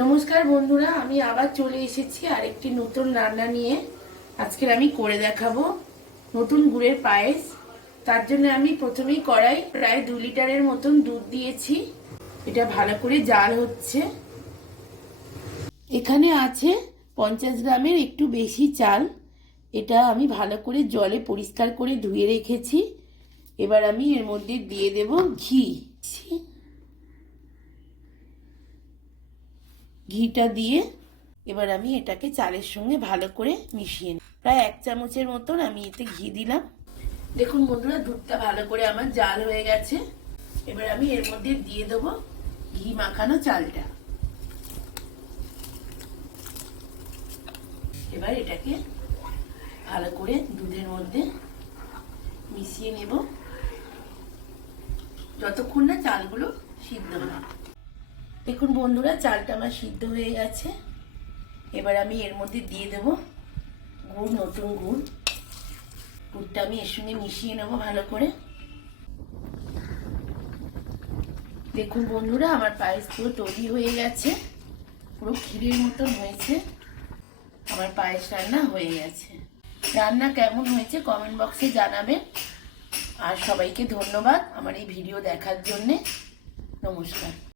নমস্কার বন্ধুরা, আমি আবার চলে এসেছি আরেকটি নতুন রান্না নিয়ে। আজকে আমি করে দেখাবো নতুন গুড়ের পায়েস। তার জন্য আমি প্রথমেই কড়াই প্রায় 2 লিটারের মতন দুধ দিয়েছি। এটা ভালো করে জাল হচ্ছে। এখানে আছে 50 গ্রামের একটু বেশি চাল। এটা আমি ভালো করে জলে পরিষ্কার করে ধুয়ে রেখেছি। এবার আমি এর মধ্যে দিয়ে দেব ঘি। ঘিটা দিয়ে এবার আমি এটাকে চালের সঙ্গে ভালো করে মিশিয়ে নিই। প্রায় 1 চামচের মতন আমি এতে ঘি দিলাম। দেখুন বন্ধুরা, দুধটা ভালো করে আমার জাল হয়ে গেছে। এবার আমি এর মধ্যে দিয়ে দেবো ঘি মাখানো চালটা। এবার এটাকে ভালো করে দুধের মধ্যে মিশিয়ে নেব যতক্ষণ না চালগুলো সিদ্ধ হয়। দেখুন বন্ধুরা, চালটা আমার সিদ্ধ হয়ে গেছে। এবার আমি এর মধ্যে দিয়ে দেব গুড়, নতুন গুড়। গুড়টা আমি এর সঙ্গে মিশিয়ে নেব ভালো করে। দেখুন বন্ধুরা, আমার পায়েস পুরো তৈরি হয়ে গেছে। পুরো ক্ষীরের মতন হয়েছে। আমার পায়েস রান্না হয়ে গেছে। রান্না কেমন হয়েছে কমেন্ট বক্সে জানাবেন। আর সবাইকে ধন্যবাদ আমার এই ভিডিও দেখার জন্যে। নমস্কার।